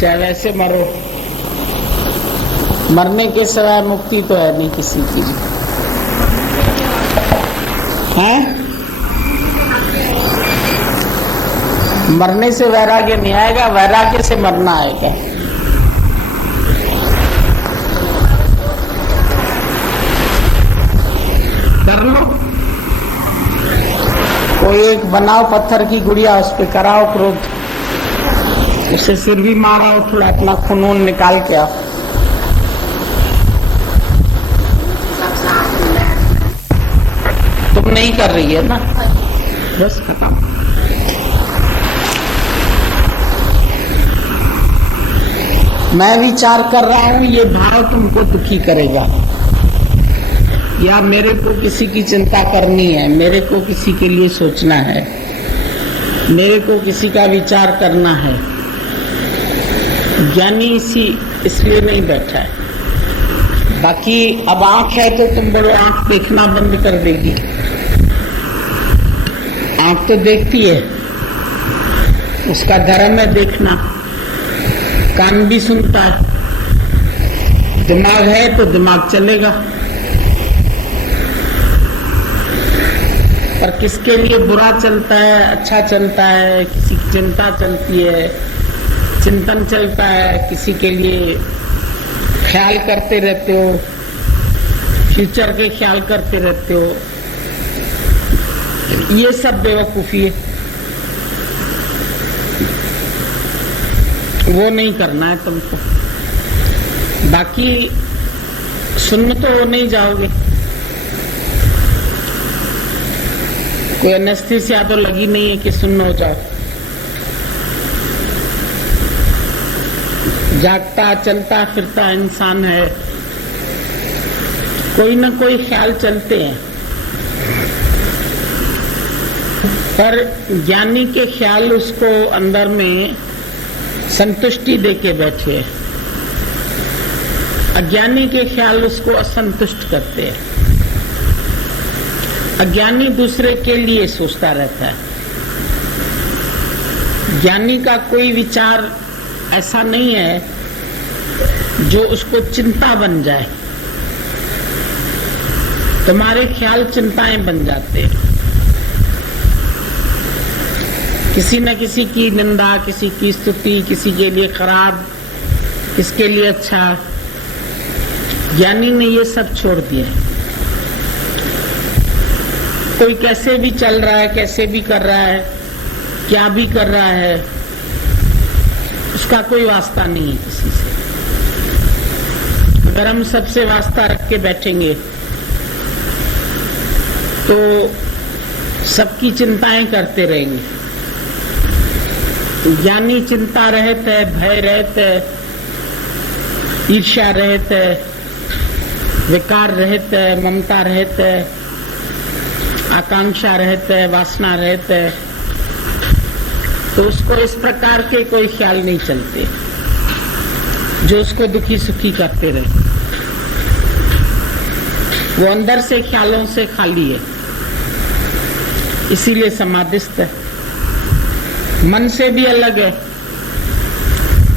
चाहे वैसे मरो, मरने के सिवाय मुक्ति तो है नहीं किसी की। हैं? मरने से वैराग्य नहीं आएगा, वैराग्य से मरना आएगा। कर लो, कोई एक बनाओ पत्थर की गुड़िया, उस पे कराओ क्रोध, उसे सिर भी मारो, थोड़ा अपना खून निकाल के आओ। तुम नहीं कर रही है ना, बस खत्म। मैं विचार कर रहा हूं, ये भाव तुमको दुखी करेगा, या मेरे को किसी की चिंता करनी है, मेरे को किसी के लिए सोचना है, मेरे को किसी का विचार करना है। ज्ञानी इसलिए नहीं बैठा है। बाकी अब आंख है तो तुम बड़ो आंख देखना बंद कर देगी। आंख तो देखती है, उसका धर्म है देखना। कान भी सुनता है, दिमाग है तो दिमाग चलेगा। पर किसके लिए बुरा चलता है, अच्छा चलता है, किसी की चिंता चलती है, चिंतन चलता है, किसी के लिए ख्याल करते रहते हो, फ्यूचर के ख्याल करते रहते हो। ये सब बेवकूफी है, वो नहीं करना है तुमको। बाकी सुन तो नहीं जाओगे, कोई एनेस्थीसिया तो लगी नहीं है कि सुन्न हो जाओ। जागता चलता फिरता इंसान है, कोई न कोई ख्याल चलते हैं। पर ज्ञानी के ख्याल उसको अंदर में संतुष्टि देके बैठे, अज्ञानी के ख्याल उसको असंतुष्ट करते हैं। अज्ञानी दूसरे के लिए सोचता रहता है, ज्ञानी का कोई विचार ऐसा नहीं है जो उसको चिंता बन जाए। तुम्हारे ख्याल चिंताएं बन जाते हैं, किसी न किसी की निंदा, किसी की स्तुति, किसी के लिए खराब, किसके लिए अच्छा। ज्ञानी ने ये सब छोड़ दिया। कोई कैसे भी चल रहा है, कैसे भी कर रहा है, क्या भी कर रहा है, उसका कोई वास्ता नहीं है किसी से। अगर हम सबसे वास्ता रख के बैठेंगे तो सबकी चिंताएं करते रहेंगे। तो ज्ञानी चिंता रहता है, भय रहता है, ईर्ष्या रहता है, विकार रहता है, ममता रहता है, आकांक्षा रहता है, वासना रहता है। तो उसको इस प्रकार के कोई ख्याल नहीं चलते जो उसको दुखी सुखी करते रहे। वो अंदर से ख्यालों से खाली है, इसीलिए समाधिस्थ है। मन से भी अलग है।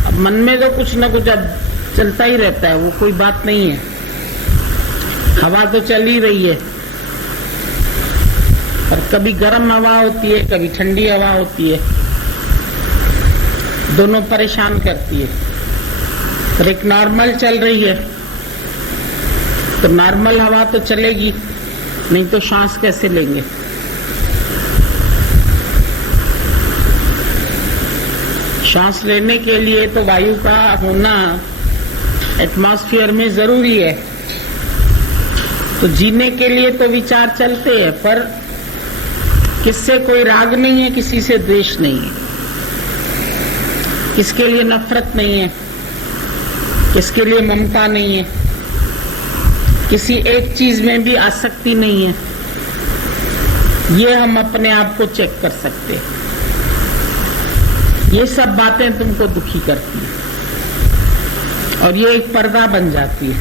अब मन में तो कुछ न कुछ अब चलता ही रहता है, वो कोई बात नहीं है। हवा तो चल ही रही है, और कभी गर्म हवा होती है, कभी ठंडी हवा होती है, दोनों परेशान करती है। पर एक नॉर्मल चल रही है, तो नॉर्मल हवा तो चलेगी, नहीं तो सांस कैसे लेंगे। सांस लेने के लिए तो वायु का होना एटमॉस्फेयर में जरूरी है। तो जीने के लिए तो विचार चलते हैं, पर किससे कोई राग नहीं है, किसी से द्वेष नहीं है, किसके लिए नफरत नहीं है, किसके लिए ममता नहीं है, किसी एक चीज में भी आसक्ति नहीं है। ये हम अपने आप को चेक कर सकते हैं। ये सब बातें तुमको दुखी करती हैं और ये एक पर्दा बन जाती है।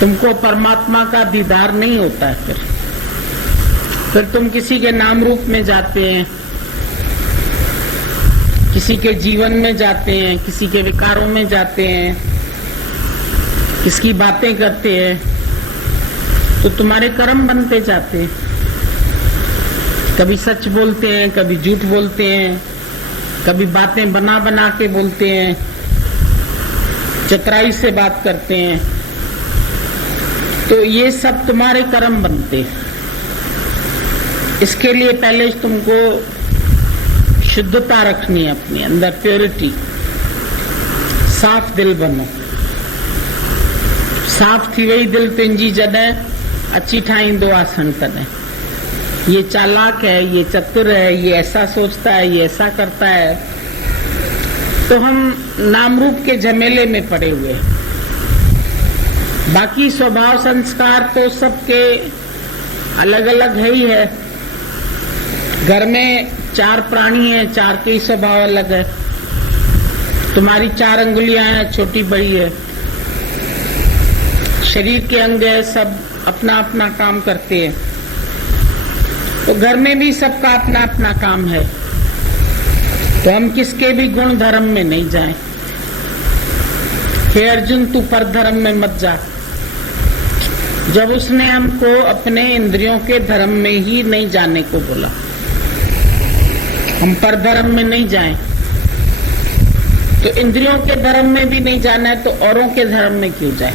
तुमको परमात्मा का दीदार नहीं होता है। फिर तुम किसी के नाम रूप में जाते हैं, किसी के जीवन में जाते हैं, किसी के विकारों में जाते हैं, किसकी बातें करते हैं, तो तुम्हारे कर्म बनते जाते हैं। कभी सच बोलते हैं, कभी झूठ बोलते हैं, कभी बातें बना बना के बोलते हैं, चतुराई से बात करते हैं, तो ये सब तुम्हारे कर्म बनते हैं। इसके लिए पहले तुमको शुद्धता रखनी है अपने अंदर, प्योरिटी। साफ दिल बनो। साफ थी वही दिल तुंहिंजी जॾहिं अची ठाहींदो आसन तॾहिं। ये चालाक है, ये चतुर है, ये ऐसा सोचता है, ये ऐसा करता है, तो हम नाम रूप के झमेले में पड़े हुए हैं। बाकी स्वभाव संस्कार तो सबके अलग अलग है ही है। घर में 4 प्राणी हैं, 4 के ही स्वभाव अलग है। तुम्हारी 4 अंगुलियां हैं, छोटी बड़ी है, शरीर के अंग है, सब अपना अपना काम करते हैं। तो घर में भी सबका अपना अपना काम है, तो हम किसके भी गुण धर्म में नहीं जाएं। हे अर्जुन, तू पर धर्म में मत जा। जब उसने हमको अपने इंद्रियों के धर्म में ही नहीं जाने को बोला, हम पर धर्म में नहीं जाएं, तो इंद्रियों के धर्म में भी नहीं जाना है, तो औरों के धर्म में क्यों जाए।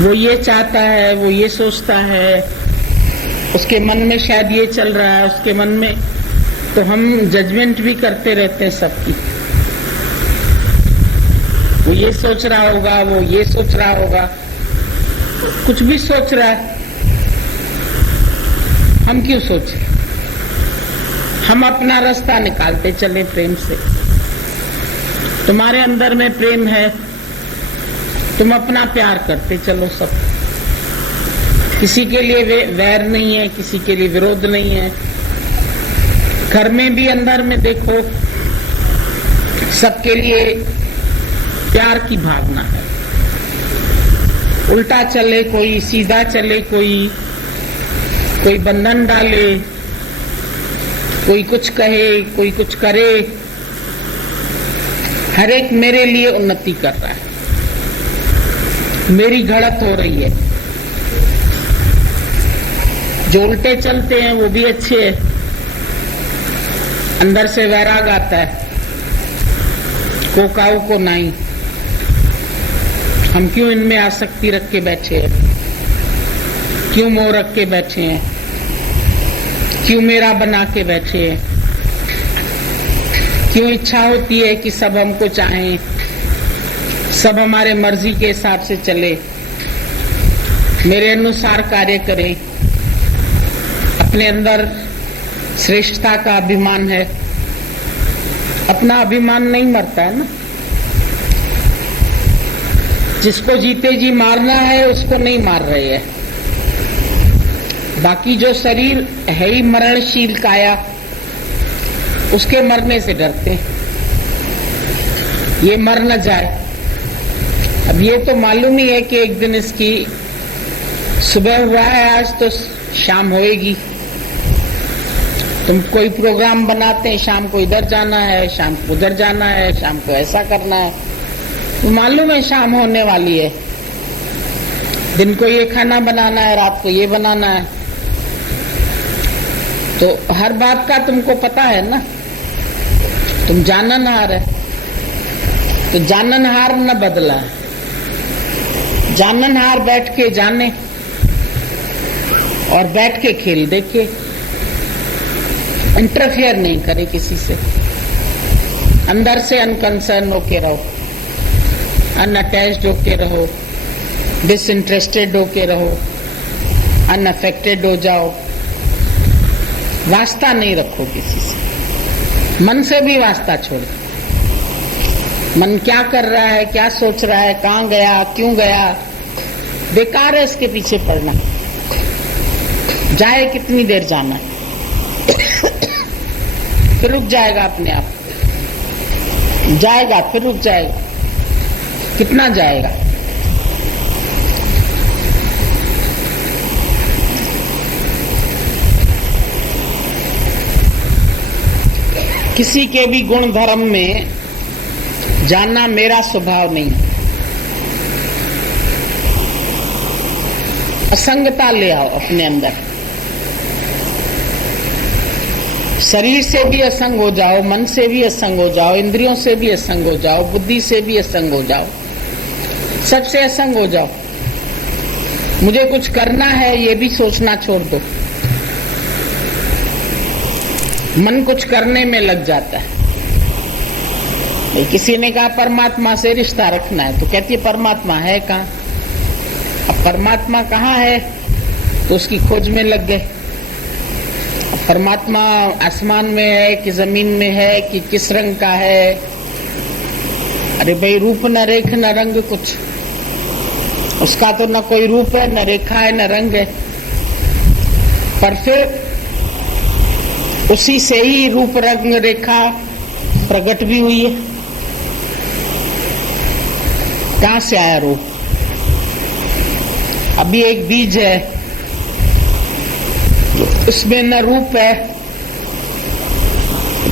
वो ये चाहता है, वो ये सोचता है, उसके मन में शायद ये चल रहा है, उसके मन में, तो हम जजमेंट भी करते रहते हैं सबकी। वो ये सोच रहा होगा, वो ये सोच रहा होगा, कुछ भी सोच रहा है, हम क्यों सोचें। हम अपना रास्ता निकालते चले प्रेम से। तुम्हारे अंदर में प्रेम है, तुम अपना प्यार करते चलो सब। किसी के लिए वैर नहीं है, किसी के लिए विरोध नहीं है। घर में भी अंदर में देखो, सबके लिए प्यार की भावना है। उल्टा चले कोई, सीधा चले कोई बंधन डाले, कोई कुछ कहे, कोई कुछ करे, हर एक मेरे लिए उन्नति कर रहा है, मेरी घड़त हो रही है। जो उल्टे चलते हैं वो भी अच्छे हैं, अंदर से वैराग आता है, को काऊ को नहीं। हम क्यों इनमें आसक्ति रख के बैठे हैं, क्यों मोह रख के बैठे हैं, क्यों मेरा बना के बैठे हैं, क्यों इच्छा होती है कि सब हमको चाहें, सब हमारे मर्जी के हिसाब से चले, मेरे अनुसार कार्य करें। अपने अंदर श्रेष्ठता का अभिमान है। अपना अभिमान नहीं मरता है ना। जिसको जीते जी मारना है उसको नहीं मार रहे हैं। बाकी जो शरीर है ही मरणशील काया, उसके मरने से डरते हैं, ये मर न जाए। अब ये तो मालूम ही है कि एक दिन इसकी सुबह हुआ है, आज तो शाम होएगी। तुम कोई प्रोग्राम बनाते हैं, शाम को इधर जाना है, शाम को उधर जाना है, शाम को ऐसा करना है, तो मालूम है शाम होने वाली है। दिन को ये खाना बनाना है, रात को ये बनाना है, तो हर बात का तुमको पता है ना। तुम जाननहार है, तो जाननहार न बदला है। जाननहार बैठ के जाने और बैठ के खेल देखे, इंटरफियर नहीं करे किसी से। अंदर से अनकंसर्न होके रहो, अनअटैच्ड होके रहो, डिसइंटरेस्टेड होके रहो, अनअफेक्टेड हो जाओ। वास्ता नहीं रखो किसी से, मन से भी वास्ता छोड़। मन क्या कर रहा है, क्या सोच रहा है, कहाँ गया, क्यों गया, बेकार है इसके पीछे पड़ना। जाए कितनी देर जाना है, फिर रुक जाएगा अपने आप, जाएगा फिर रुक जाएगा। कितना जाएगा? किसी के भी गुण धर्म में जानना मेरा स्वभाव नहीं है। असंगता ले आओ अपने अंदर, शरीर से भी असंग हो जाओ, मन से भी असंग हो जाओ, इंद्रियों से भी असंग हो जाओ, बुद्धि से भी असंग हो जाओ, सबसे असंग हो जाओ। मुझे कुछ करना है ये भी सोचना छोड़ दो, मन कुछ करने में लग जाता है। किसी ने कहा परमात्मा से रिश्ता रखना है, तो कहती है परमात्मा है कहाँ? अब परमात्मा कहाँ है तो उसकी खोज में लग गए। अब परमात्मा आसमान में है कि जमीन में है कि किस रंग का है? अरे भाई रूप न रेख न रंग कुछ, उसका तो न कोई रूप है न रेखा है न रंग है, पर फिर उसी से ही रूप रंग रेखा प्रकट भी हुई है। कहां से आया रूप? अभी एक बीज है, उसमें न रूप है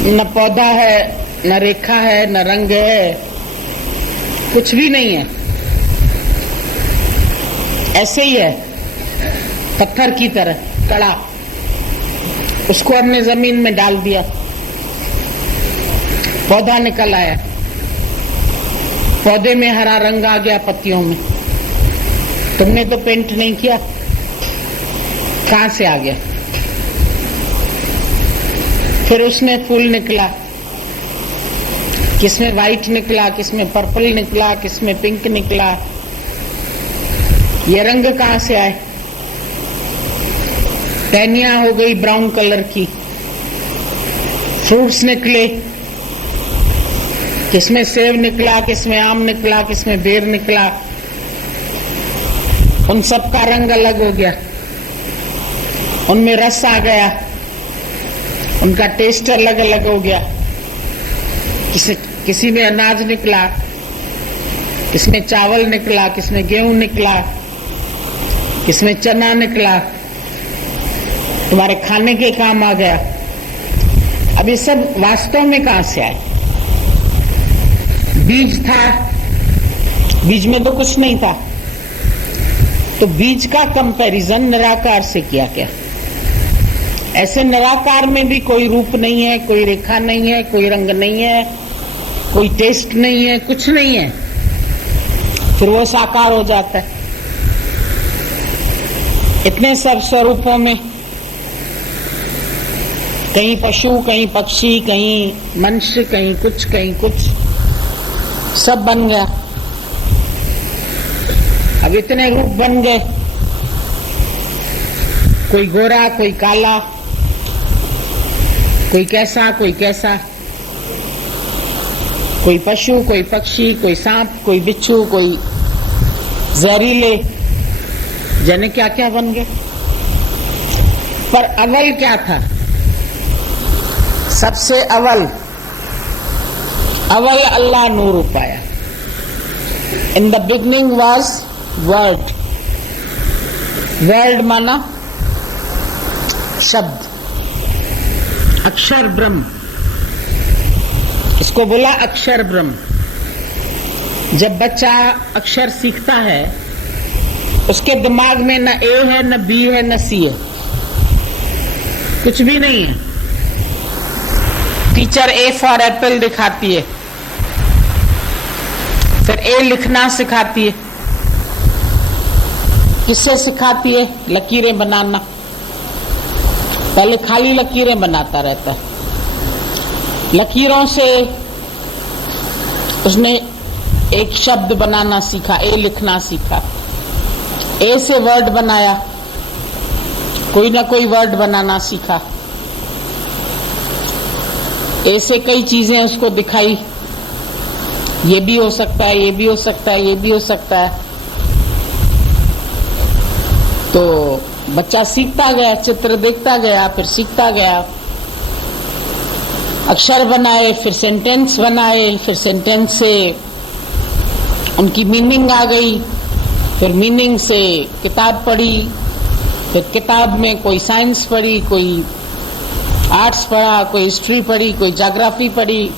न पौधा है न रेखा है न रंग है, कुछ भी नहीं है, ऐसे ही है पत्थर की तरह कड़ा। उसको हमने जमीन में डाल दिया, पौधा निकल आया, पौधे में हरा रंग आ गया पत्तियों में। तुमने तो पेंट नहीं किया, कहां से आ गया? फिर उसमें फूल निकला, किसमें व्हाइट निकला, किसमें पर्पल निकला, किसमें पिंक निकला। ये रंग कहां से आए? टहनियां हो गई ब्राउन कलर की, फ्रूट्स निकले, किसमें सेब निकला, किसमें आम निकला, किसमें बेर निकला। उन सब का रंग अलग हो गया, उनमें रस आ गया, उनका टेस्ट अलग अलग हो गया। किसी में अनाज निकला, किसमें चावल निकला, किसमें गेहूं निकला, किसमें चना निकला, तुम्हारे खाने के काम आ गया। अब ये सब वास्तव में कहां से आए? बीज था, बीज में तो कुछ नहीं था, तो बीज का कंपैरिजन निराकार से किया गया। ऐसे निराकार में भी कोई रूप नहीं है, कोई रेखा नहीं है, कोई रंग नहीं है, कोई टेस्ट नहीं है, कुछ नहीं है, फिर वो साकार हो जाता है। इतने सब स्वरूपों में कहीं पशु, कहीं पक्षी, कहीं मनुष्य, कहीं कुछ सब बन गया। अब इतने रूप बन गए, कोई गोरा, कोई काला, कोई कैसा, कोई कैसा, कोई पशु, कोई पक्षी, कोई सांप, कोई बिच्छू, कोई जहरीले, जाने क्या क्या बन गए। पर अव्वल क्या था? सबसे अव्वल अल्लाह नूर पाया। In the beginning was word, word माना शब्द, अक्षर ब्रह्म, इसको बोला अक्षर ब्रह्म। जब बच्चा अक्षर सीखता है, उसके दिमाग में न ए है, न बी है, न सी है, कुछ भी नहीं है। टीचर ए फॉर एप्पल दिखाती है, फिर ए लिखना सिखाती है। किससे सिखाती है? लकीरें बनाना। पहले खाली लकीरें बनाता रहता है, लकीरों से उसने एक शब्द बनाना सीखा, ए लिखना सीखा, ए से वर्ड बनाया, कोई ना कोई वर्ड बनाना सीखा, ए से कई चीजें उसको दिखाई, ये भी हो सकता है, ये भी हो सकता है, ये भी हो सकता है। तो बच्चा सीखता गया, चित्र देखता गया, फिर सीखता गया, अक्षर बनाए, फिर सेंटेंस बनाए, फिर सेंटेंस से उनकी मीनिंग आ गई, फिर मीनिंग से किताब पढ़ी, फिर किताब में कोई साइंस पढ़ी, कोई आर्ट्स पढ़ा, कोई हिस्ट्री पढ़ी, कोई ज्योग्राफी पढ़ी,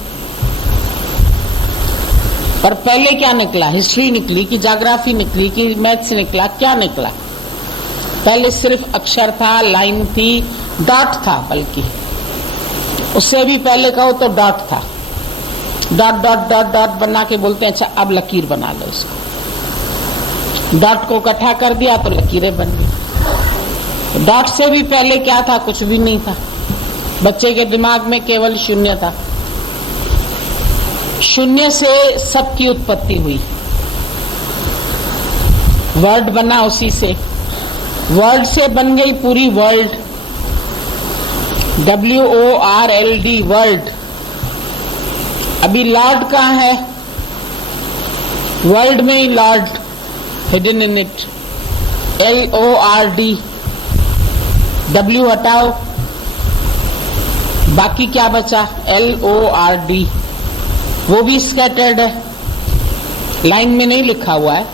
पर पहले क्या निकला? हिस्ट्री निकली कि ज्योग्राफी निकली कि मैथ्स निकला? क्या निकला? पहले सिर्फ अक्षर था, लाइन थी, डॉट था, बल्कि उससे भी पहले कहो तो डॉट था। डॉट डॉट डॉट डॉट बना के बोलते हैं अच्छा अब लकीर बना लो इसको। डॉट को इकट्ठा कर दिया तो लकीरें बन गई। डॉट से भी पहले क्या था? कुछ भी नहीं था। बच्चे के दिमाग में केवल शून्य था। शून्य से सबकी उत्पत्ति हुई, वर्ड बना उसी से, वर्ड से बन गई पूरी वर्ल्ड, WORLD, वर्ल्ड। अभी लॉर्ड कहाँ है? वर्ल्ड में ही lord hidden in it, LORD। W हटाओ, बाकी क्या बचा? LORD। वो भी स्कैटर्ड है, लाइन में नहीं लिखा हुआ है।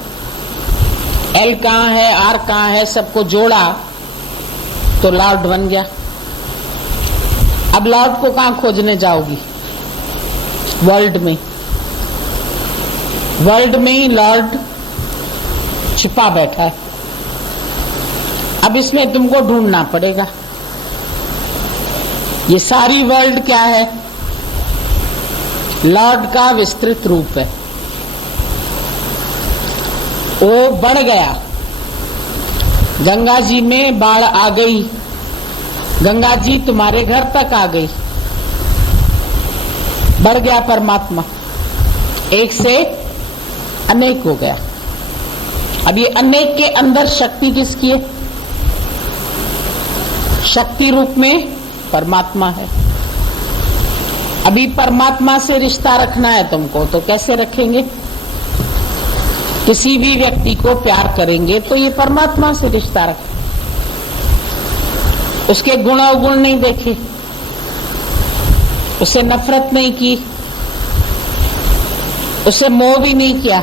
L कहाँ है, R कहाँ है, सबको जोड़ा तो लॉर्ड बन गया। अब लॉर्ड को कहाँ खोजने जाओगी? वर्ल्ड में। वर्ल्ड में ही लॉर्ड छिपा बैठा है। अब इसमें तुमको ढूंढना पड़ेगा। ये सारी वर्ल्ड क्या है? लॉर्ड का विस्तृत रूप है। वो बढ़ गया, गंगा जी में बाढ़ आ गई, गंगा जी तुम्हारे घर तक आ गई, बढ़ गया परमात्मा, एक से अनेक हो गया। अब ये अनेक के अंदर शक्ति किसकी है? शक्ति रूप में परमात्मा है। अभी परमात्मा से रिश्ता रखना है तुमको, तो कैसे रखेंगे? किसी भी व्यक्ति को प्यार करेंगे तो ये परमात्मा से रिश्ता रखें। उसके गुण अवगुण नहीं देखे, उसे नफरत नहीं की, उसे मोह भी नहीं किया,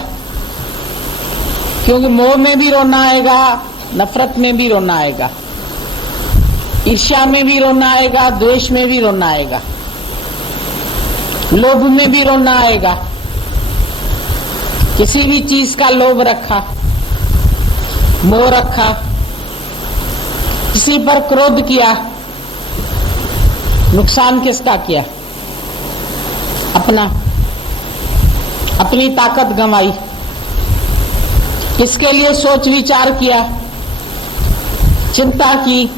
क्योंकि मोह में भी रोना आएगा, नफरत में भी रोना आएगा, ईर्ष्या में भी रोना आएगा, द्वेष में भी रोना आएगा, लोभ में भी रोना आएगा। किसी भी चीज का लोभ रखा, मोह रखा, किसी पर क्रोध किया, नुकसान किसका किया? अपना, अपनी ताकत गंवाई। किसके लिए सोच विचार किया, चिंता की,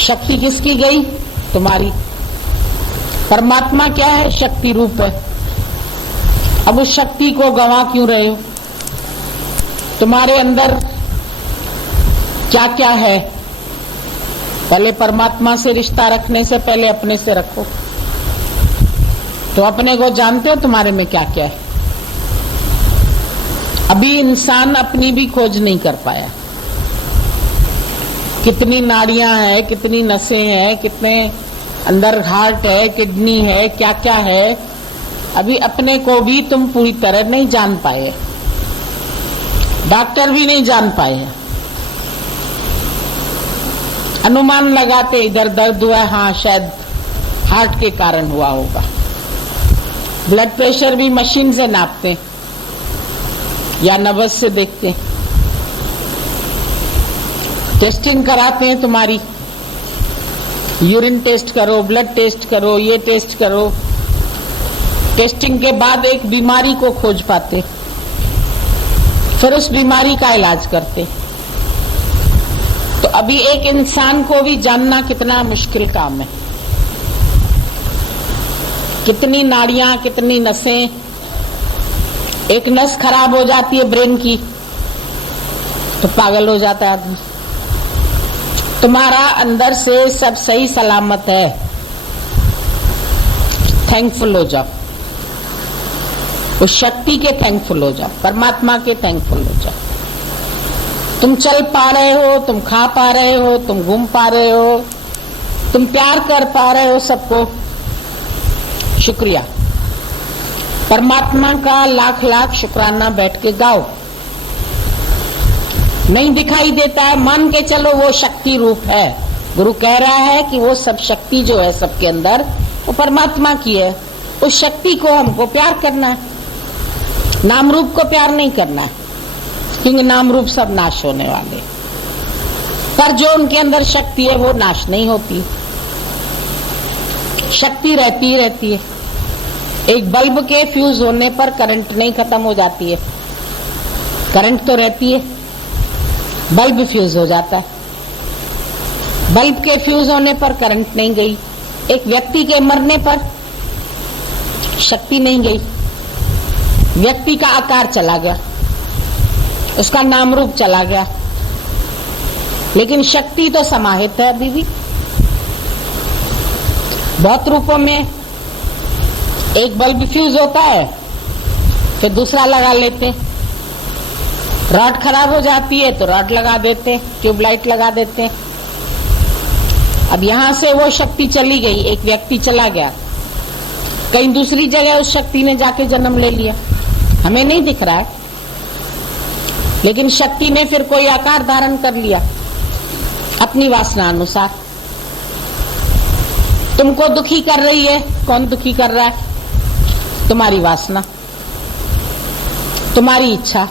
शक्ति किसकी गई? तुम्हारी। परमात्मा क्या है? शक्ति रूप है। अब उस शक्ति को गंवा क्यों रहे हो? तुम्हारे अंदर क्या क्या है? पहले परमात्मा से रिश्ता रखने से पहले अपने से रखो। तो अपने को जानते हो तुम्हारे में क्या क्या है? अभी इंसान अपनी भी खोज नहीं कर पाया। कितनी नाड़ियां हैं, कितनी नसें हैं, कितने अंदर हार्ट है, किडनी है, क्या क्या है, अभी अपने को भी तुम पूरी तरह नहीं जान पाए। डॉक्टर भी नहीं जान पाए हैं। अनुमान लगाते इधर दर्द हुआ, हाँ शायद हार्ट के कारण हुआ होगा। ब्लड प्रेशर भी मशीन से नापते या नब्ज से देखते, टेस्टिंग कराते हैं तुम्हारी, यूरिन टेस्ट करो, ब्लड टेस्ट करो, ये टेस्ट करो। टेस्टिंग के बाद एक बीमारी को खोज पाते, फिर उस बीमारी का इलाज करते। तो अभी एक इंसान को भी जानना कितना मुश्किल काम है। कितनी नाड़ियां, कितनी नसें, एक नस खराब हो जाती है ब्रेन की तो पागल हो जाता है आदमी। तुम्हारा अंदर से सब सही सलामत है, थैंकफुल हो जाओ। उस शक्ति के थैंकफुल हो जाओ, परमात्मा के थैंकफुल हो जाओ। तुम चल पा रहे हो, तुम खा पा रहे हो, तुम घूम पा रहे हो, तुम प्यार कर पा रहे हो सबको, शुक्रिया। परमात्मा का लाख लाख शुक्राना बैठ के गाओ। नहीं दिखाई देता है, मान के चलो वो शक्ति रूप है, गुरु कह रहा है कि वो सब शक्ति जो है सबके अंदर वो परमात्मा की है। उस शक्ति को हमको प्यार करना है, नाम रूप को प्यार नहीं करना है, क्योंकि नाम रूप सब नाश होने वाले। पर जो उनके अंदर शक्ति है वो नाश नहीं होती, शक्ति रहती है। एक बल्ब के फ्यूज होने पर करंट नहीं खत्म हो जाती है, करंट तो रहती है, बल्ब फ्यूज हो जाता है। बल्ब के फ्यूज होने पर करंट नहीं गई। एक व्यक्ति के मरने पर शक्ति नहीं गई, व्यक्ति का आकार चला गया, उसका नाम रूप चला गया, लेकिन शक्ति तो समाहित है अभी भी बहुत रूपों में। एक बल्ब फ्यूज होता है, फिर दूसरा लगा लेते, रॉड खराब हो जाती है तो रॉड लगा देते, ट्यूबलाइट लगा देते। अब यहां से वो शक्ति चली गई, एक व्यक्ति चला गया, कहीं दूसरी जगह उस शक्ति ने जाके जन्म ले लिया, हमें नहीं दिख रहा है, लेकिन शक्ति ने फिर कोई आकार धारण कर लिया अपनी वासना अनुसार। तुमको दुखी कर रही है, कौन दुखी कर रहा है? तुम्हारी वासना, तुम्हारी इच्छा,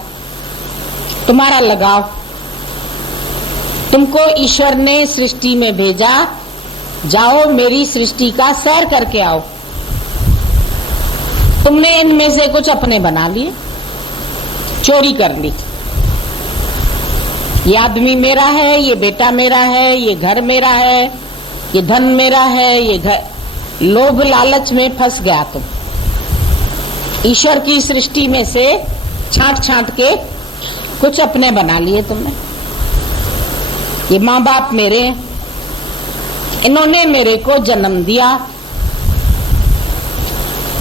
तुम्हारा लगाव। तुमको ईश्वर ने सृष्टि में भेजा, जाओ मेरी सृष्टि का सैर करके आओ। तुमने इनमें से कुछ अपने बना लिए, चोरी कर ली। ये आदमी मेरा है, ये बेटा मेरा है, ये घर मेरा है, ये धन मेरा है, ये घर। लोभ लालच में फंस गया तुम। ईश्वर की सृष्टि में से छांट छांट के कुछ अपने बना लिए तुमने। ये माँ बाप मेरे, इन्होंने मेरे को जन्म दिया।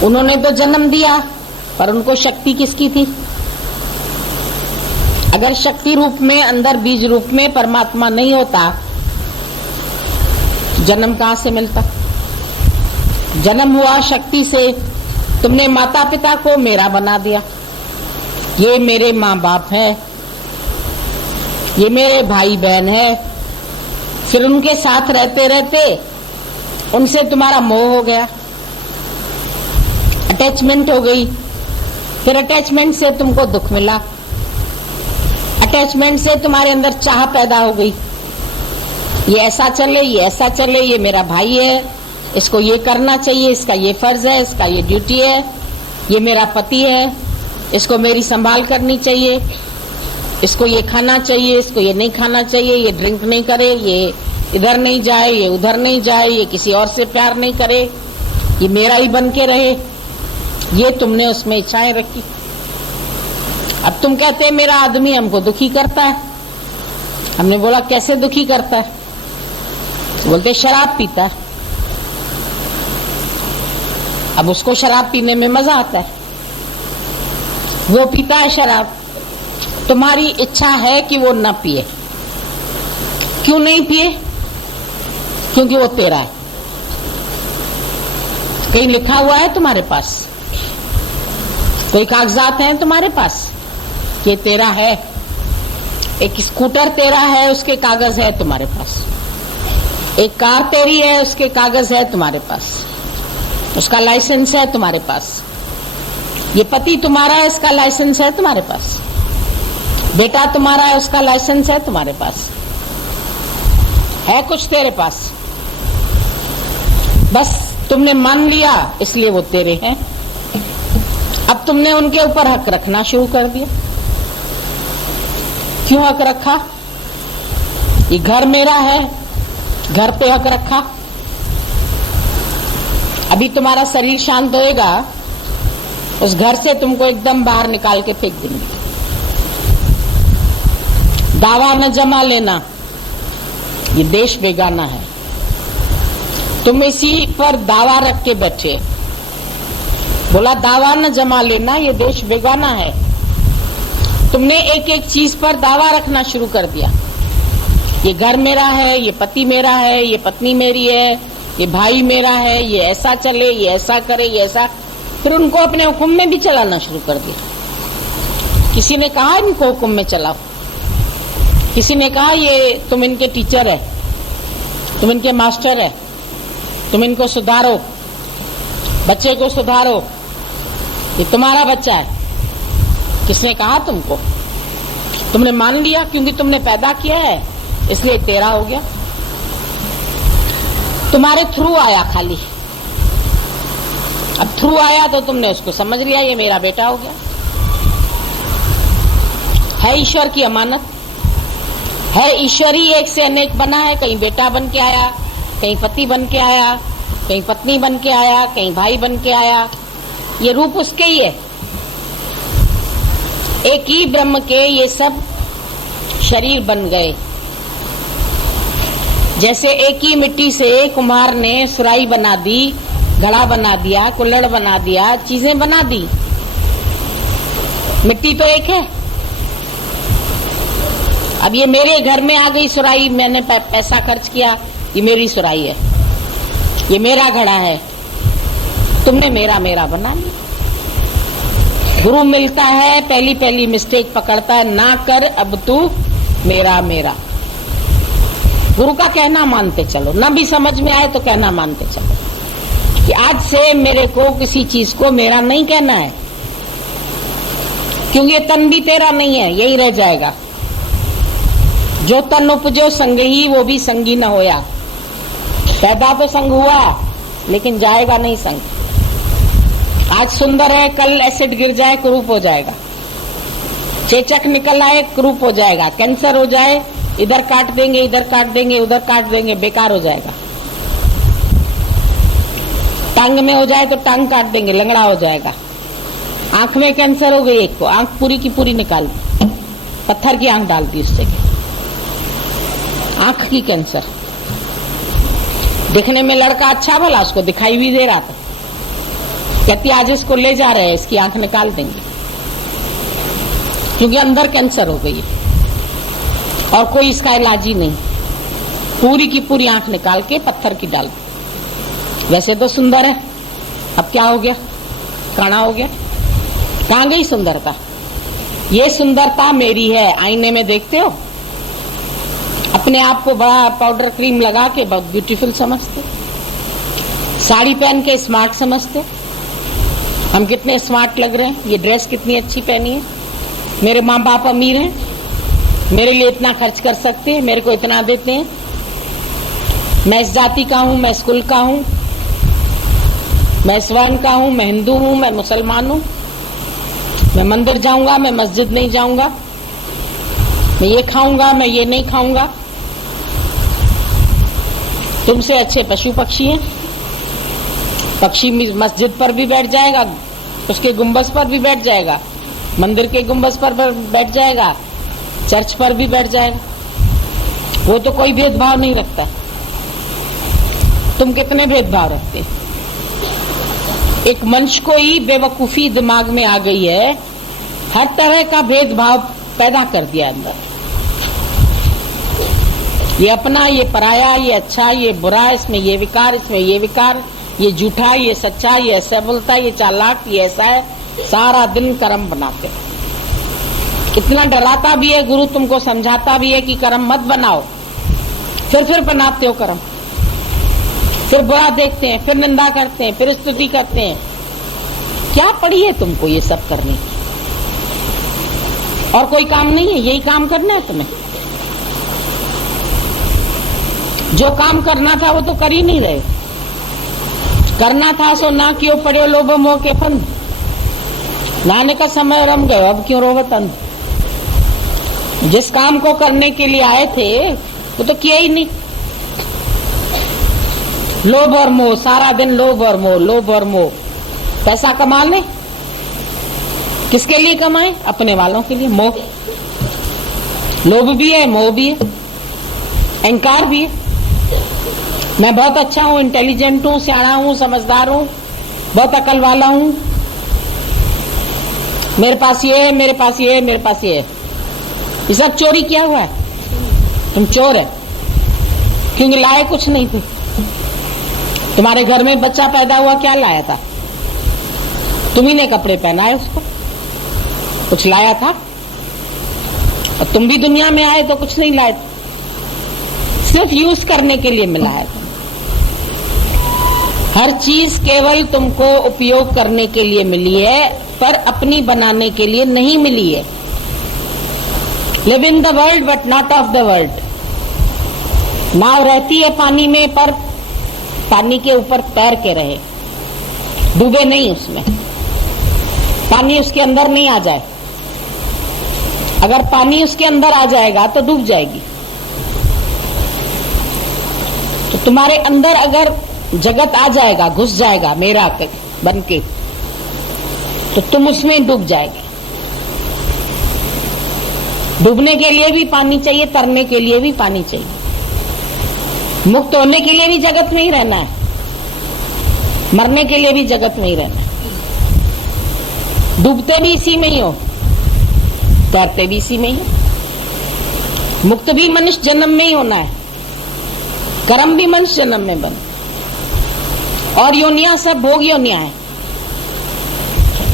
उन्होंने तो जन्म दिया, पर उनको शक्ति किसकी थी? अगर शक्ति रूप में, अंदर बीज रूप में परमात्मा नहीं होता, जन्म कहां से मिलता? जन्म हुआ शक्ति से। तुमने माता पिता को मेरा बना दिया, ये मेरे माँ बाप है, ये मेरे भाई बहन है। फिर उनके साथ रहते रहते उनसे तुम्हारा मोह हो गया, अटैचमेंट हो गई। फिर अटैचमेंट से तुमको दुख मिला, अटैचमेंट से तुम्हारे अंदर चाह पैदा हो गई, ये ऐसा चले, ये ऐसा चले, ये मेरा भाई है, इसको ये करना चाहिए, इसका ये फर्ज है, इसका ये ड्यूटी है, ये मेरा पति है, इसको मेरी संभाल करनी चाहिए, इसको ये खाना चाहिए, इसको ये नहीं खाना चाहिए, ये ड्रिंक नहीं करे, ये इधर नहीं जाए, ये उधर नहीं जाए, ये किसी और से प्यार नहीं करे, ये मेरा ही बन के रहे। ये तुमने उसमें इच्छाएं रखी। अब तुम कहते हैं मेरा आदमी हमको दुखी करता है। हमने बोला कैसे दुखी करता है? बोलते शराब पीता है। अब उसको शराब पीने में मजा आता है, वो पीता है शराब। तुम्हारी इच्छा है कि वो न पिए। क्यों नहीं पिए? क्योंकि वो तेरा है। कहीं लिखा हुआ है तुम्हारे पास? कोई कागजात हैं तुम्हारे पास कि तेरा है? एक स्कूटर तेरा है, उसके कागज है तुम्हारे पास। एक कार तेरी है, उसके कागज है तुम्हारे पास, उसका लाइसेंस है तुम्हारे पास। ये पति तुम्हारा है, इसका लाइसेंस है तुम्हारे पास। बेटा तुम्हारा है, उसका लाइसेंस है तुम्हारे पास। है कुछ तेरे पास, बस तुमने मान लिया इसलिए वो तेरे हैं। अब तुमने उनके ऊपर हक रखना शुरू कर दिया। क्यों हक रखा? ये घर मेरा है, घर पे हक रखा। अभी तुम्हारा शरीर शांत होएगा, उस घर से तुमको एकदम बाहर निकाल के फेंक देंगे। दावा न जमा लेना, ये देश बेगाना है। तुम इसी पर दावा रख के बैठे। बोला दावा न जमा लेना, ये देश बेगाना है। तुमने एक एक चीज पर दावा रखना शुरू कर दिया। ये घर मेरा है, ये पति मेरा है, ये पत्नी मेरी है, ये भाई मेरा है, ये ऐसा चले, ये ऐसा करे, ये ऐसा। फिर उनको अपने हुक्म में भी चलाना शुरू कर दिया। किसी ने कहा इनको हुक्म में चलाओ, किसी ने कहा ये तुम इनके टीचर है, तुम इनके मास्टर है, तुम इनको सुधारो, बच्चे को सुधारो, ये तुम्हारा बच्चा है। किसने कहा तुमको? तुमने मान लिया क्योंकि तुमने पैदा किया है इसलिए तेरा हो गया। तुम्हारे थ्रू आया खाली, अब थ्रू आया तो तुमने उसको समझ लिया ये मेरा बेटा हो गया। है ईश्वर की अमानत है, ईश्वर ही एक से अनेक बना है। कहीं बेटा बन के आया, कहीं पति बन के आया, कहीं पत्नी बन के आया, कहीं भाई बन के आया, ये रूप उसके ही है। एक ही ब्रह्म के ये सब शरीर बन गए। जैसे एक ही मिट्टी से कुम्हार ने सुराही बना दी, घड़ा बना दिया, कुल्हड़ बना दिया, चीजें बना दी। मिट्टी तो एक है। अब ये मेरे घर में आ गई सुराही, मैंने पैसा खर्च किया, ये मेरी सुराही है, ये मेरा घड़ा है, तुमने मेरा मेरा बना लिया। गुरु मिलता है, पहली पहली मिस्टेक पकड़ता है, ना कर अब तू मेरा मेरा। गुरु का कहना मानते चलो, ना भी समझ में आए तो कहना मानते चलो कि आज से मेरे को किसी चीज को मेरा नहीं कहना है, क्योंकि ये तन भी तेरा नहीं है, यही रह जाएगा। जो तन उपजो संग ही वो भी संगी न होया। पैदा तो संग हुआ लेकिन जाएगा नहीं संग। आज सुंदर है, कल एसिड गिर जाए कुरूप हो जाएगा, चेचक निकल आए कुरूप हो जाएगा, कैंसर हो जाए इधर काट देंगे, इधर काट देंगे, उधर काट देंगे, बेकार हो जाएगा। टांग में हो जाए तो टांग काट देंगे, लंगड़ा हो जाएगा। आंख में कैंसर हो गई एक को, आंख पूरी की पूरी निकाल दी, पत्थर की आंख डाल दी उस जगह, आंख की कैंसर। दिखने में लड़का अच्छा भला, उसको दिखाई भी दे रहा था, कहती आज इसको ले जा रहे हैं, इसकी आंख निकाल देंगे, क्योंकि अंदर कैंसर हो गई है और कोई इसका इलाज ही नहीं। पूरी की पूरी आंख निकाल के पत्थर की डाल दी। वैसे तो सुंदर है, अब क्या हो गया? काना हो गया। कहां गई सुंदरता? ये सुंदरता मेरी है। आईने में देखते हो अपने आप को, बड़ा पाउडर क्रीम लगा के बहुत ब्यूटीफुल समझते, साड़ी पहन के स्मार्ट समझते, हम कितने स्मार्ट लग रहे हैं, ये ड्रेस कितनी अच्छी पहनी है, मेरे माँ बाप अमीर हैं, मेरे लिए इतना खर्च कर सकते हैं, मेरे को इतना देते हैं, मैं इस जाति का हूं, मैं इस कुल का हूं, मैं इस वर्ण का हूं, मैं हिंदू हूं, मैं मुसलमान हूं, मैं मंदिर जाऊंगा, मैं मस्जिद नहीं जाऊंगा, मैं ये खाऊंगा, मैं ये नहीं खाऊंगा। तुमसे अच्छे पशु पक्षी हैं। पक्षी मस्जिद पर भी बैठ जाएगा, उसके गुंबद पर भी बैठ जाएगा, मंदिर के गुंबद पर बैठ जाएगा, चर्च पर भी बैठ जाएगा, वो तो कोई भेदभाव नहीं रखता। तुम कितने भेदभाव रखते? एक मनुष्य को ही बेवकूफी दिमाग में आ गई है, हर तरह का भेदभाव पैदा कर दिया अंदर। ये अपना, ये पराया, ये अच्छा, ये बुरा, इसमें ये विकार, इसमें ये विकार, ये झूठा, ये सच्चा, ये ऐसा बोलता है, ये चालाक, ये ऐसा है। सारा दिन कर्म बनाते। इतना डराता भी है गुरु, तुमको समझाता भी है कि कर्म मत बनाओ, फिर बनाते हो कर्म, फिर बुरा देखते हैं, फिर निंदा करते हैं, फिर स्तुति करते हैं। क्या पड़ी है तुमको ये सब करने की? और कोई काम नहीं है, यही काम करना है तुम्हें। जो काम करना था वो तो कर ही नहीं रहे। करना था सो ना क्यों पड़े लोभ मोह के फंद, नहाने का समय रम गयो अब क्यों रोवत अंध। जिस काम को करने के लिए आए थे वो तो किया ही नहीं। लोभ और मोह, सारा दिन लोभ और मोह, लोभ और मोह। पैसा कमा ले, किसके लिए कमाए? अपने वालों के लिए। मोह, लोभ भी है, मोह भी है, अहंकार भी है। मैं बहुत अच्छा हूं, इंटेलिजेंट हूं, सियाना हूं, समझदार हूं, बहुत अकल वाला हूं, मेरे पास ये है, मेरे पास ये है, मेरे पास ये है। ये सब चोरी किया हुआ है। तुम चोर है क्योंकि लाए कुछ नहीं थे। तुम्हारे घर में बच्चा पैदा हुआ, क्या लाया था? तुम्ही ने कपड़े पहनाए उसको, कुछ लाया था? और तुम भी दुनिया में आए तो कुछ नहीं लाए। सिर्फ यूज करने के लिए मिला है। हर चीज केवल तुमको उपयोग करने के लिए मिली है, पर अपनी बनाने के लिए नहीं मिली है। Live in the world but not of the world. नाव रहती है पानी में, पर पानी के ऊपर तैर के रहे, डूबे नहीं उसमें, पानी उसके अंदर नहीं आ जाए। अगर पानी उसके अंदर आ जाएगा तो डूब जाएगी। तो तुम्हारे अंदर अगर जगत आ जाएगा, घुस जाएगा मेरा बन के, तो तुम उसमें डूब जाएगे। डूबने के लिए भी पानी चाहिए, तरने के लिए भी पानी चाहिए। मुक्त होने के लिए भी जगत में ही रहना है, मरने के लिए भी जगत में ही रहना है। डूबते भी इसी में ही हो, तैरते भी इसी में ही हो। मुक्त भी मनुष्य जन्म में ही होना है, कर्म भी मनुष्य जन्म में बने, और योनिया सब भोग योनिया है,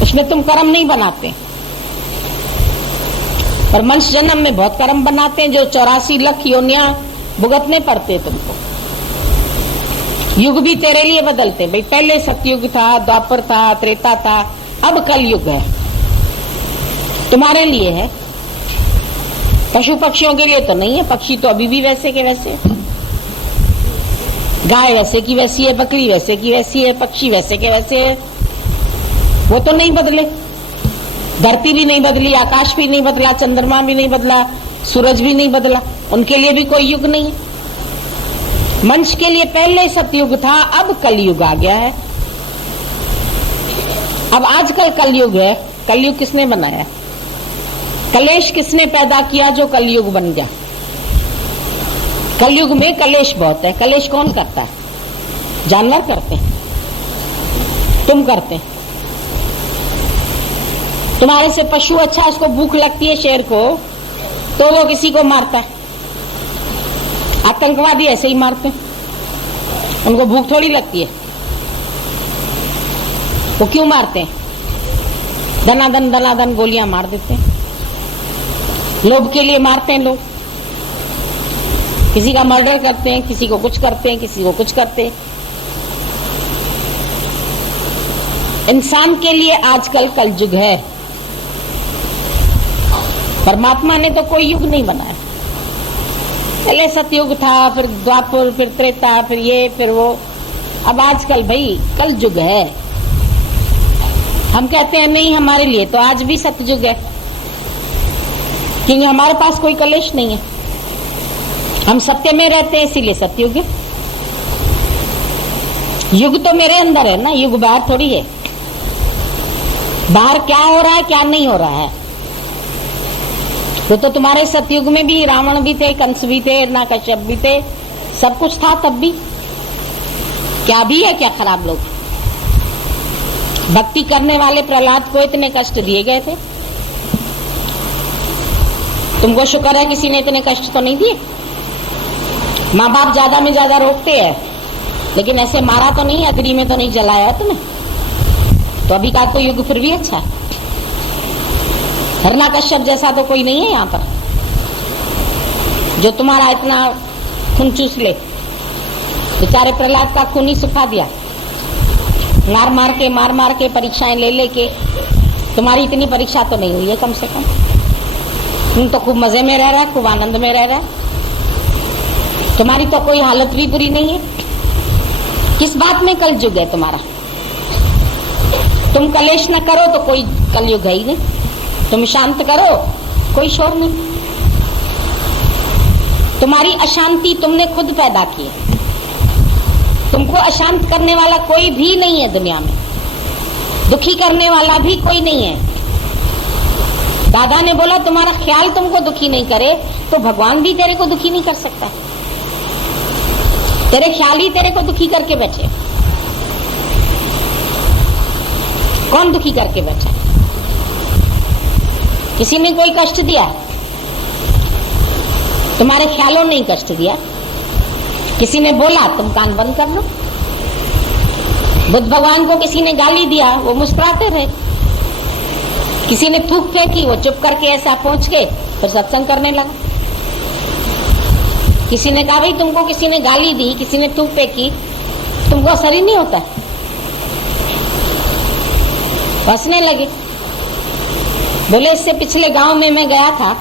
उसमें तुम कर्म नहीं बनाते। पर मनुष्य जन्म में बहुत कर्म बनाते हैं, जो 84 लाख योनिया भुगतने पड़ते तुमको। युग भी तेरे लिए बदलते भाई। पहले सतयुग था, द्वापर था, त्रेता था, अब कल युग है, तुम्हारे लिए है। पशु पक्षियों के लिए तो नहीं है, पक्षी तो अभी भी वैसे के वैसे, गाय वैसे की वैसी है, बकरी वैसे की वैसी है, पक्षी वैसे के वैसे है, वो तो नहीं बदले। धरती भी नहीं बदली, आकाश भी नहीं बदला, चंद्रमा भी नहीं बदला, सूरज भी नहीं बदला, उनके लिए भी कोई युग नहीं है। मनुष्य के लिए पहले सतयुग था, अब कलयुग आ गया है। अब आजकल कलयुग है। कलयुग किसने बनाया? कलेश किसने पैदा किया जो कलयुग बन गया? कलयुग में कलेश बहुत है। कलेश कौन करता है? जानवर करते हैं, तुम करते हैं। तुम्हारे से पशु अच्छा, उसको भूख लगती है शेर को, तो वो किसी को मारता है। आतंकवादी ऐसे ही मारते हैं, उनको भूख थोड़ी लगती है, वो क्यों मारते हैं? दनादन गोलियां मार देते हैं। लोभ के लिए मारते हैं लोग, किसी का मर्डर करते हैं, किसी को कुछ करते हैं, किसी को कुछ करते हैं। इंसान के लिए आजकल कलयुग है। परमात्मा ने तो कोई युग नहीं बनाया। पहले सतयुग था, फिर द्वापर, फिर त्रेता, फिर ये, फिर वो। अब आजकल भाई कलयुग है। हम कहते हैं नहीं, हमारे लिए तो आज भी सतयुग है, क्योंकि हमारे पास कोई कलेश नहीं है। हम सत्य में रहते हैं, इसीलिए सतयुग है। युग तो मेरे अंदर है ना, युग बाहर थोड़ी है। बाहर क्या हो रहा है, क्या नहीं हो रहा है, वो तो तुम्हारे सतयुग में भी रावण भी थे, कंस भी थे, हिरण्यकश्यप भी थे, सब कुछ था तब भी। क्या भी है क्या खराब लोग? भक्ति करने वाले प्रहलाद को इतने कष्ट दिए गए थे, तुमको शुक्र है किसी ने इतने कष्ट तो नहीं दिए। माँ बाप ज्यादा में ज्यादा रोकते हैं, लेकिन ऐसे मारा तो नहीं, अग्नि में तो नहीं जलाया तुम्हें, तो अभी का तो युग फिर भी अच्छा है। हिरण्यकश्यप जैसा तो कोई नहीं है यहाँ पर जो तुम्हारा इतना खून चूस ले। बेचारे प्रहलाद का खून ही सुखा दिया, मार मार के परीक्षाएं ले लेके। तुम्हारी इतनी परीक्षा तो नहीं हुई है कम से कम। तुम तो खूब मजे में रह रहा है, खूब आनंद में रह रहा है, तुम्हारी तो कोई हालत भी बुरी नहीं है। किस बात में कलयुग है तुम्हारा? तुम कलेश न करो तो कोई कलयुग है ही नहीं, तुम शांत करो कोई शोर नहीं। तुम्हारी अशांति तुमने खुद पैदा की है, तुमको अशांत करने वाला कोई भी नहीं है दुनिया में, दुखी करने वाला भी कोई नहीं है। दादा ने बोला तुम्हारा ख्याल तुमको दुखी नहीं करे तो भगवान भी तेरे को दुखी नहीं कर सकता है। तेरे ख्याल ही तेरे को दुखी करके बैठे। कौन दुखी करके बैठा? किसी ने कोई कष्ट दिया? तुम्हारे ख्यालों ने कष्ट दिया। किसी ने बोला तुम कान बंद कर लो। बुद्ध भगवान को किसी ने गाली दिया, वो मुस्कुराते रहे। किसी ने थूक फेंकी, वो चुप करके ऐसा पहुंच के फिर सत्संग करने लगा। किसी ने कहा भाई तुमको किसी ने गाली दी, किसी ने थूक फेंकी, तुमको असर ही नहीं होता, हंसने लगे। बोले इससे पिछले गांव में मैं गया था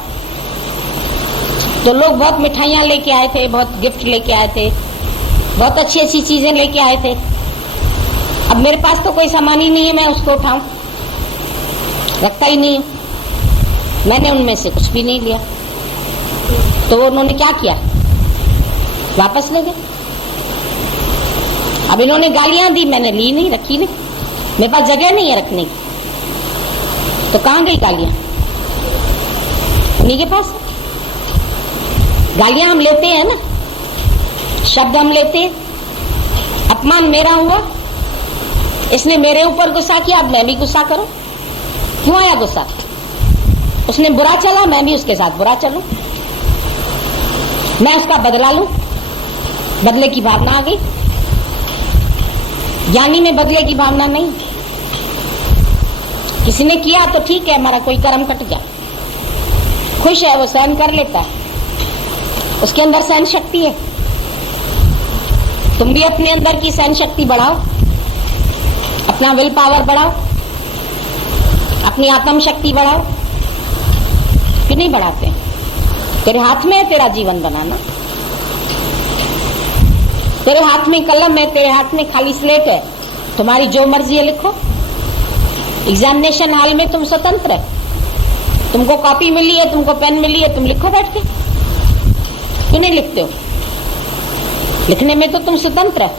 तो लोग बहुत मिठाइयां लेके आए थे, बहुत गिफ्ट लेके आए थे, बहुत अच्छी अच्छी चीजें लेके आए थे। अब मेरे पास तो कोई सामान ही नहीं है, मैं उसको उठाऊं, रखता ही नहीं है। मैंने उनमें से कुछ भी नहीं लिया। तो उन्होंने क्या किया, वापस ले गए। अब इन्होंने गालियां दी, मैंने ली नहीं, रखी नहीं, मेरे पास जगह नहीं है रखने की। तो कहां गई गालियां? उन्हीं के पास। गालियां हम लेते हैं ना, शब्द हम लेते हैं। अपमान मेरा हुआ, इसने मेरे ऊपर गुस्सा किया, अब मैं भी गुस्सा करूं। क्यों आया गुस्सा? उसने बुरा चला, मैं भी उसके साथ बुरा चलूं, मैं उसका बदला लूं। बदले की भावना आ गई। ज्ञानी में बदले की भावना नहीं। किसी ने किया तो ठीक है, हमारा कोई कर्म कट गया, खुश है, वो सहन कर लेता है, उसके अंदर सहन शक्ति है। तुम भी अपने अंदर की सहन शक्ति बढ़ाओ, अपना विल पावर बढ़ाओ, अपनी आत्म शक्ति बढ़ाओ। क्यों नहीं बढ़ाते? तेरे हाथ में है तेरा जीवन बनाना, तेरे हाथ में कलम है, तेरे हाथ में खाली स्लेट है, तुम्हारी जो मर्जी है लिखो। एग्जामिनेशन हॉल में तुम स्वतंत्र है, तुमको कॉपी मिली है, तुमको पेन मिली है, तुम लिखो बैठ के। क्यों नहीं लिखते हो? लिखने में तो तुम स्वतंत्र है।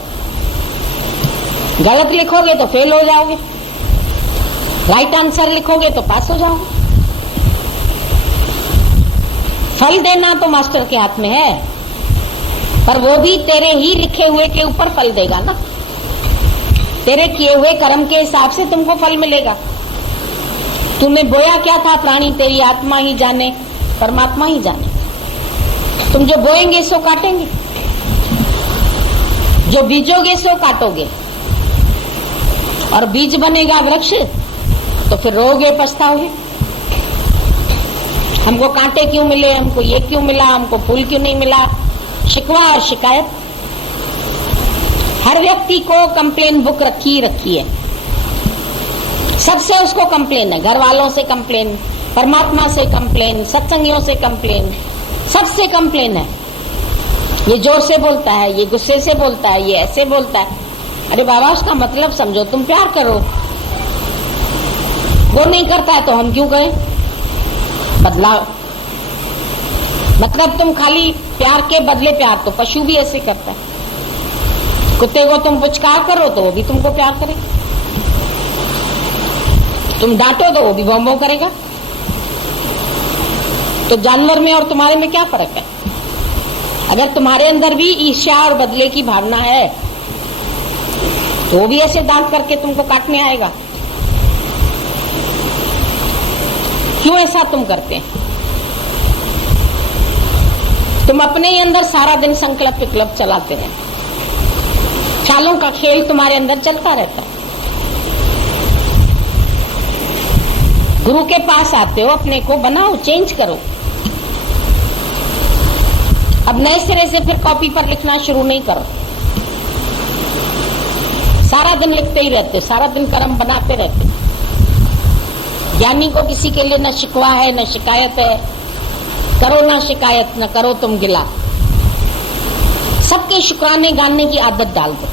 गलत लिखोगे तो फेल हो जाओगे, राइट आंसर लिखोगे तो पास हो जाओगे। फल देना तो मास्टर के हाथ में है, पर वो भी तेरे ही लिखे हुए के ऊपर फल देगा ना। तेरे किए हुए कर्म के हिसाब से तुमको फल मिलेगा। तूने बोया क्या था प्राणी, तेरी आत्मा ही जाने, परमात्मा ही जाने। तुम जो बोएंगे सो काटेंगे, जो बीजोगे सो काटोगे। और बीज बनेगा वृक्ष तो फिर रोगे, पछताओगे। हमको कांटे क्यों मिले, हमको ये क्यों मिला, हमको फूल क्यों नहीं मिला। शिकवा और शिकायत। हर व्यक्ति को कंप्लेन बुक रखी है, सबसे उसको कंप्लेन है। घर वालों से कंप्लेन, परमात्मा से कंप्लेन, सत्संगियों से कंप्लेन, सबसे कंप्लेन है। ये जोर से बोलता है, ये गुस्से से बोलता है, ये ऐसे बोलता है। अरे बाबा उसका मतलब समझो, तुम प्यार करो। वो नहीं करता है तो हम क्यों करें? बदलाव मतलब तुम खाली प्यार के बदले प्यार, तो पशु भी ऐसे करता है। कुत्ते को तुम पुचकार करो तो वो भी तुमको प्यार करेगा, तुम डांटो तो वो भी भौं-भौं करेगा। तो जानवर में और तुम्हारे में क्या फर्क है? अगर तुम्हारे अंदर भी ईर्ष्या और बदले की भावना है तो वो भी ऐसे दांत करके तुमको काटने आएगा। क्यों ऐसा तुम करते हैं? तुम अपने ही अंदर सारा दिन संकल्प विकल्प चलाते रहते, चालों का खेल तुम्हारे अंदर चलता रहता है। गुरु के पास आते हो, अपने को बनाओ, चेंज करो। अब नए सिरे से फिर कॉपी पर लिखना शुरू नहीं करो। सारा दिन लिखते ही रहते, सारा दिन कर्म बनाते रहते। ज्ञानी को किसी के लिए न शिकवा है, न शिकायत है। करो ना शिकायत, न करो तुम गिला। सबके शुक्राने गाने की आदत डाल दो।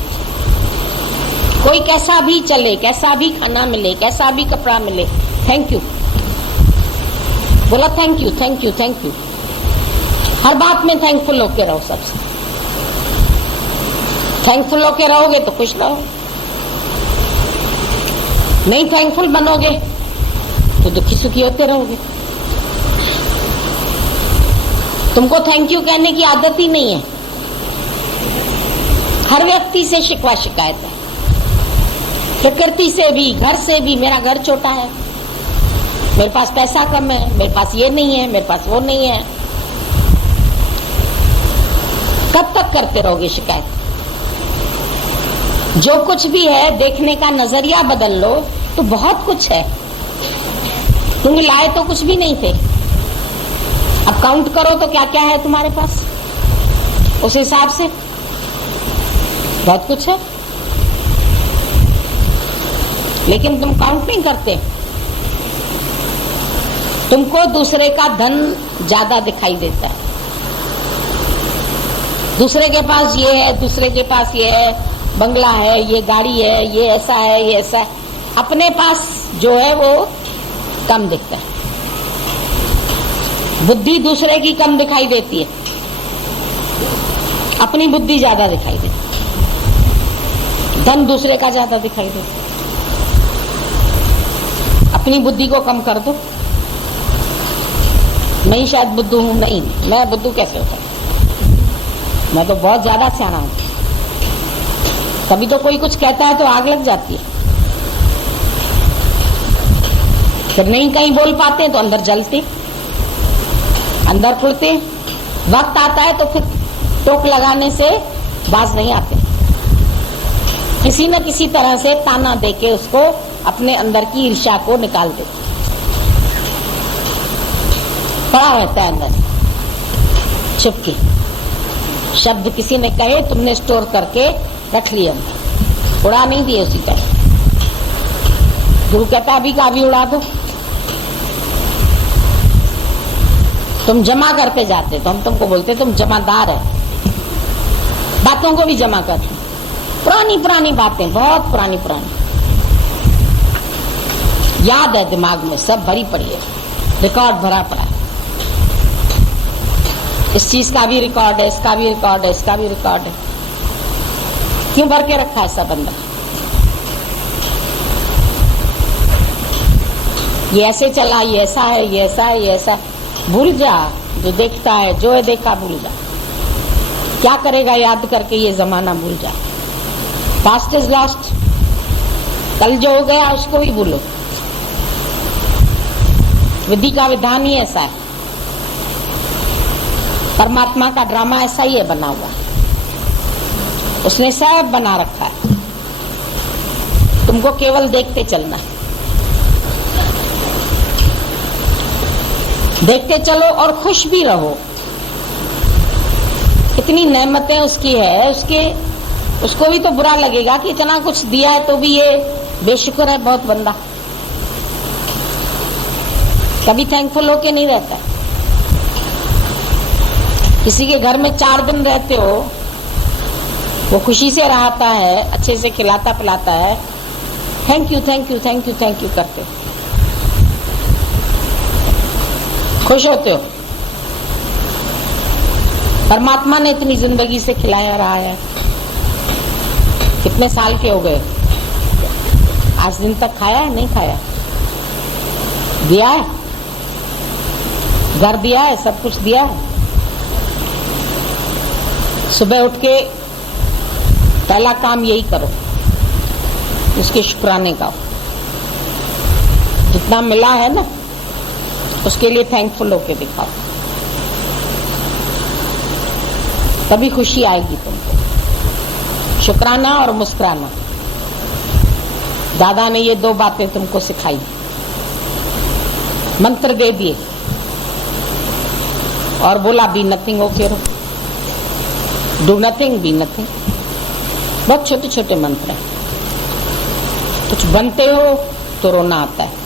कोई कैसा भी चले, कैसा भी खाना मिले, कैसा भी कपड़ा मिले, थैंक यू बोला। Thank you, thank you, thank you. हर बात में थैंकफुल होके रहो। सबसे थैंकफुल होके रहोगे तो खुश रहो। नहीं थैंकफुल बनोगे तो दुखी सुखी होते रहोगे। तुमको थैंक यू कहने की आदत ही नहीं है। हर व्यक्ति से शिकवा शिकायत है, प्रकृति से भी, घर से भी। मेरा घर छोटा है, मेरे पास पैसा कम है, मेरे पास ये नहीं है, मेरे पास वो नहीं है। कब तक करते रहोगे शिकायत? जो कुछ भी है देखने का नजरिया बदल लो तो बहुत कुछ है। तुम लाए तो कुछ भी नहीं थे, अब काउंट करो तो क्या क्या है तुम्हारे पास। उस हिसाब से बहुत कुछ है, लेकिन तुम काउंट नहीं करते। तुमको दूसरे का धन ज्यादा दिखाई देता है, दूसरे के पास ये है, दूसरे के पास ये है, बंगला है, ये गाड़ी है, ये ऐसा है, ये ऐसा है। अपने पास जो है वो कम दिखता है। बुद्धि दूसरे की कम दिखाई देती है, अपनी बुद्धि ज्यादा दिखाई देती है। धन दूसरे का ज्यादा दिखाई देता है। अपनी बुद्धि को कम कर दो। मैं ही शायद बुद्धू हूं, नहीं, मैं बुद्धू कैसे होता हूं? मैं तो बहुत ज्यादा सियाना हूं। तभी तो कोई कुछ कहता है तो आग लग जाती है, फिर नहीं कहीं बोल पाते तो अंदर जलते, अंदर फुलते। वक्त आता है तो फिर टोक लगाने से बाज नहीं आते। किसी न किसी तरह से ताना देके उसको अपने अंदर की ईर्ष्या को निकाल देते। पड़ा रहता है अंदर चुपके। शब्द किसी ने कहे, तुमने स्टोर करके रख लिया, उड़ा नहीं दिए उसी तरह। गुरु कहता अभी का अभी उड़ा दो। तुम जमा करते जाते तो हम तुमको बोलते तुम जमादार है। बातों को भी जमा करते, पुरानी पुरानी बातें, बहुत पुरानी पुरानी याद है, दिमाग में सब भरी पड़ी है, रिकॉर्ड भरा पड़ा है। इस चीज का भी रिकॉर्ड है, इसका भी रिकॉर्ड है, इसका भी रिकॉर्ड है। क्यों भर के रखा है सब अंदर? ये ऐसे चला, ये ऐसा है, ये ऐसा है, ये ऐसा है। भूल जा जो देखता है, जो है देखा भूल जा। क्या करेगा याद करके ये जमाना? भूल जा। Past is lost. कल जो हो गया उसको भी भूलो। विधि का विधान ही ऐसा है, परमात्मा का ड्रामा ऐसा ही है बना हुआ। उसने सब बना रखा है, तुमको केवल देखते चलना है। देखते चलो और खुश भी रहो। इतनी नेमतें उसकी है, उसको भी तो बुरा लगेगा कि इतना कुछ दिया है तो भी ये बेशुक्र है बहुत बंदा। कभी थैंकफुल होके नहीं रहता। किसी के घर में 4 दिन रहते हो, वो खुशी से रहता है, अच्छे से खिलाता पिलाता है, thank you thank you thank you thank you करते हो, खुश होते हो। परमात्मा ने इतनी जिंदगी से खिलाया रहा है। कितने साल के हो गए, आज दिन तक खाया है? नहीं खाया। दिया है, घर दिया है, सब कुछ दिया है। सुबह उठ के पहला काम यही करो, उसके शुक्राने का। जितना मिला है ना उसके लिए थैंकफुल होके दिखाओ, तभी खुशी आएगी तुमको। शुक्राना और मुस्कुराना। दादा ने ये 2 बातें तुमको सिखाई, मंत्र दे दिए और बोला बी नथिंग ओके रहो, डू नथिंग बी नथिंग। बहुत छोटे छोटे मंत्र हैं। कुछ बनते हो तो रोना आता है।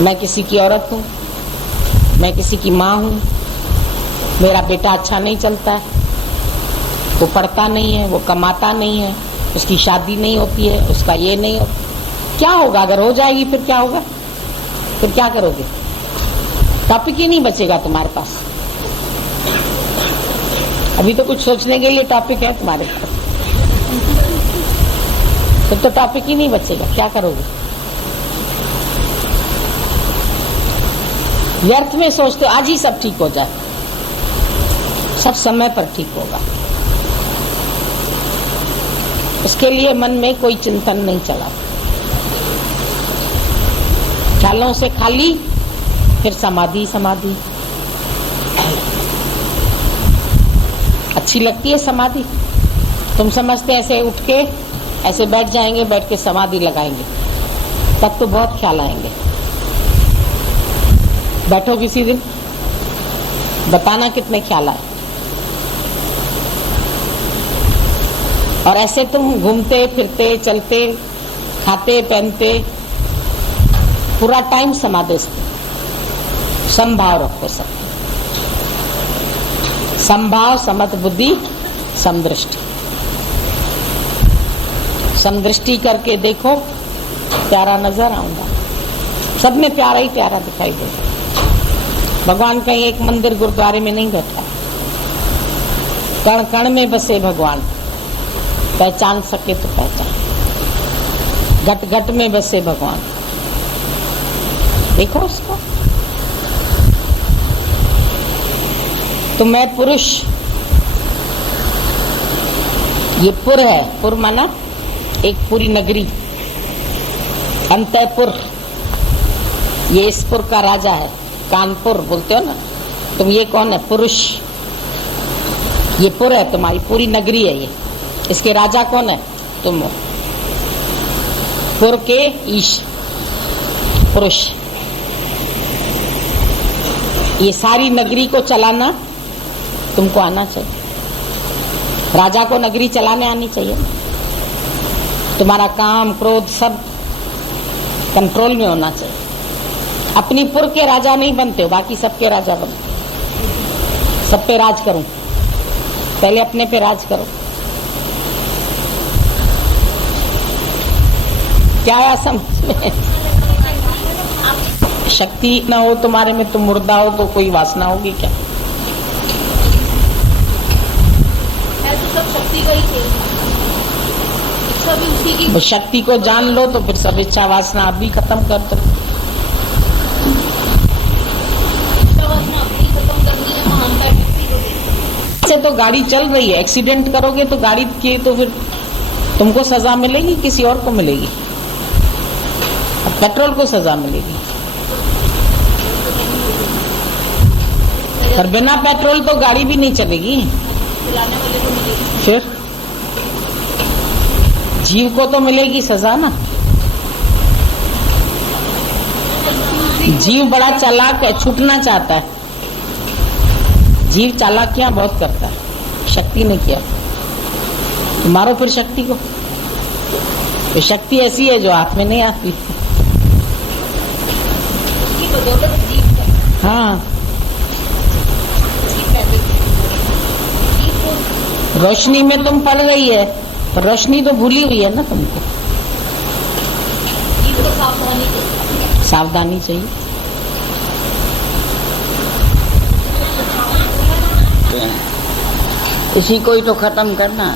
मैं किसी की औरत हूं, मैं किसी की माँ हूं, मेरा बेटा अच्छा नहीं चलता है, वो पढ़ता नहीं है, वो कमाता नहीं है, उसकी शादी नहीं होती है, उसका ये नहीं होता। क्या होगा अगर हो जाएगी? फिर क्या होगा? फिर क्या करोगे? टॉपिक ही नहीं बचेगा तुम्हारे पास। अभी तो कुछ सोचने के लिए टॉपिक है तुम्हारे पास, फिर तो टॉपिक ही नहीं बचेगा। क्या करोगे? व्यर्थ में सोचते हो आज ही सब ठीक हो जाए, सब समय पर ठीक होगा। उसके लिए मन में कोई चिंतन नहीं चला, ख्यालों से खाली, फिर समाधि समाधि। अच्छी लगती है समाधि। तुम समझते ऐसे उठ के ऐसे बैठ जाएंगे, बैठ के समाधि लगाएंगे, तब तो बहुत ख्याल आएंगे। बैठो किसी दिन, बताना कितने ख्याल आए। और ऐसे तुम घूमते फिरते चलते खाते पहनते पूरा टाइम समाधि समभाव रखो। सब समभाव, समत बुद्धि, समदृष्टि। समदृष्टि करके देखो, प्यारा नजर आऊंगा। सब में प्यारा ही प्यारा दिखाई देगा। भगवान कहीं एक मंदिर गुरुद्वारे में नहीं बैठा, कण कण में बसे भगवान। पहचान सके तो पहचान, घट घट में बसे भगवान। देखो उसको। तो मैं पुरुष, ये पुर है। पुर माना एक पूरी नगरी, अंतःपुर। ये इस पुर का राजा है। कानपुर बोलते हो ना तुम। ये कौन है? पुरुष। ये पुर है, तुम्हारी पूरी नगरी है ये। इसके राजा कौन है? तुम हो। पुर के ईश पुरुष। ये सारी नगरी को चलाना तुमको आना चाहिए। राजा को नगरी चलाने आनी चाहिए। तुम्हारा काम क्रोध सब कंट्रोल में होना चाहिए। अपनी पुर के राजा नहीं बनते हो, बाकी सबके राजा बनते हो। सब पे राज करूं, पहले अपने पे राज करो। क्या आया समझ में? शक्ति न हो तुम्हारे में, तुम मुर्दा हो तो कोई वासना होगी क्या? वो शक्ति को जान लो तो फिर सब इच्छा वासना आप भी खत्म कर दो। से तो गाड़ी चल रही है, एक्सीडेंट करोगे तो गाड़ी की तो फिर तुमको सजा मिलेगी, किसी और को मिलेगी? पेट्रोल को सजा मिलेगी। और बिना पेट्रोल तो गाड़ी भी नहीं चलेगी। फिर जीव को तो मिलेगी सजा ना। जीव बड़ा चालाक है, छूटना चाहता है। जीव चालाकियां बहुत करता है, शक्ति ने किया। तो मारो फिर शक्ति को। तो शक्ति ऐसी है जो हाथ में नहीं आती। हाँ, रोशनी में तुम पड़ रही है, पर रोशनी तो भूली हुई है ना तुमको। सावधानी चाहिए। इसी को ही तो खत्म करना।